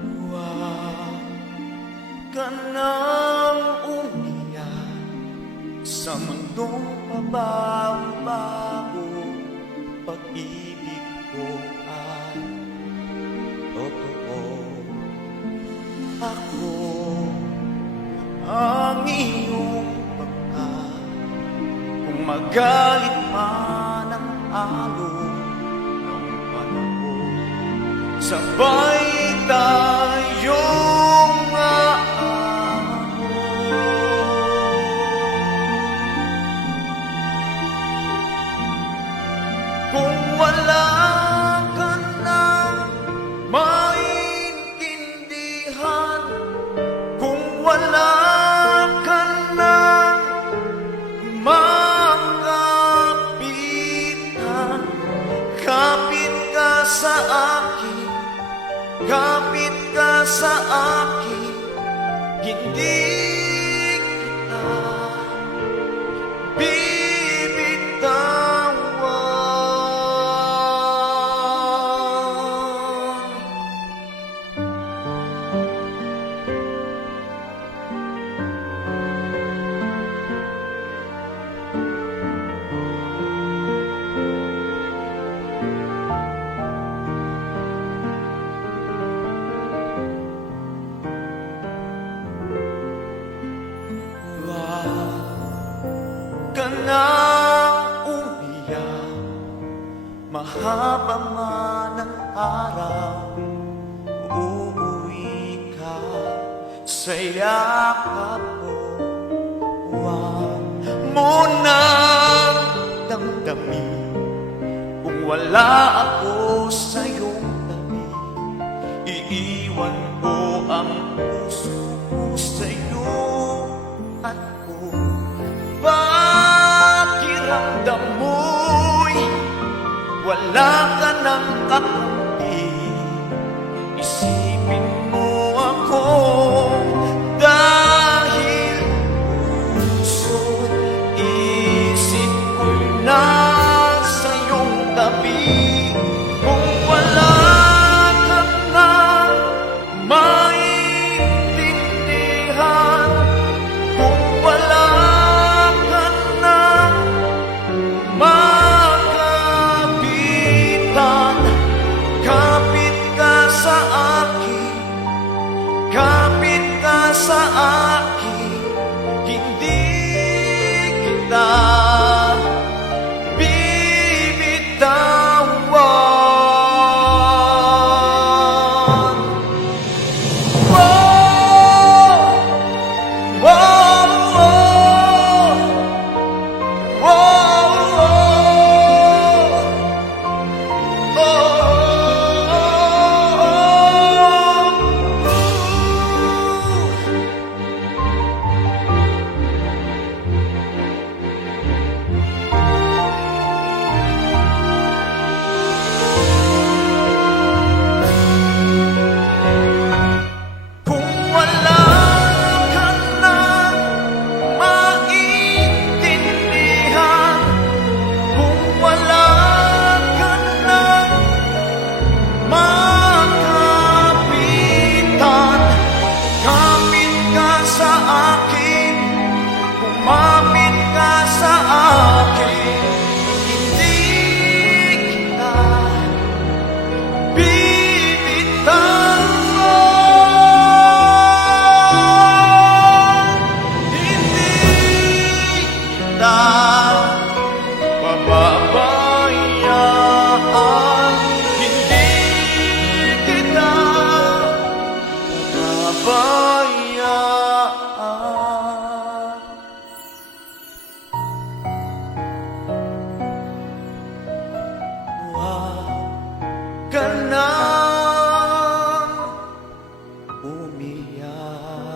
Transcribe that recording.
Huwag ka nang umiyak sa mundong pabago-bago. Pag-ibig ko ay totoo. Ako ang iyong pagkat. Kung magalit man ang alon ng panahon, sabay tayong aahon. Kung wala ka nang maintindihan, kung wala ka nang makapitan, kapit ka sa akin, kapit ka sa akin, hindi kita bibitawan. Ka nang umiyak, mahaba man ang araw, uuwi ka sa yakap ko. Huwag mo nang damdamin kung wala ako sa iyong tabi. Iiwan ko ang puso ko sa iyo at kung pakiramdam mo'y wala ka ng kakampi, isipin mo ako dahil puso't isip ko'y nasa iyong tabi. Kung wala ka nang maintindihan, kung wala ka nang makapitan, kapit ka sa akin, kapit ka sa akin, hindi kita bibitawan. Whoa, whoa, whoa, whoa, kung wala ka nang maintindihan, kung wala ka nang makapitan, kapit ka sa akin, kumapit ka sa akin, hindi kita bibitawan. Hindi kita pababayaan, hindi kita pababayaan. Huwag ka nang umiyak.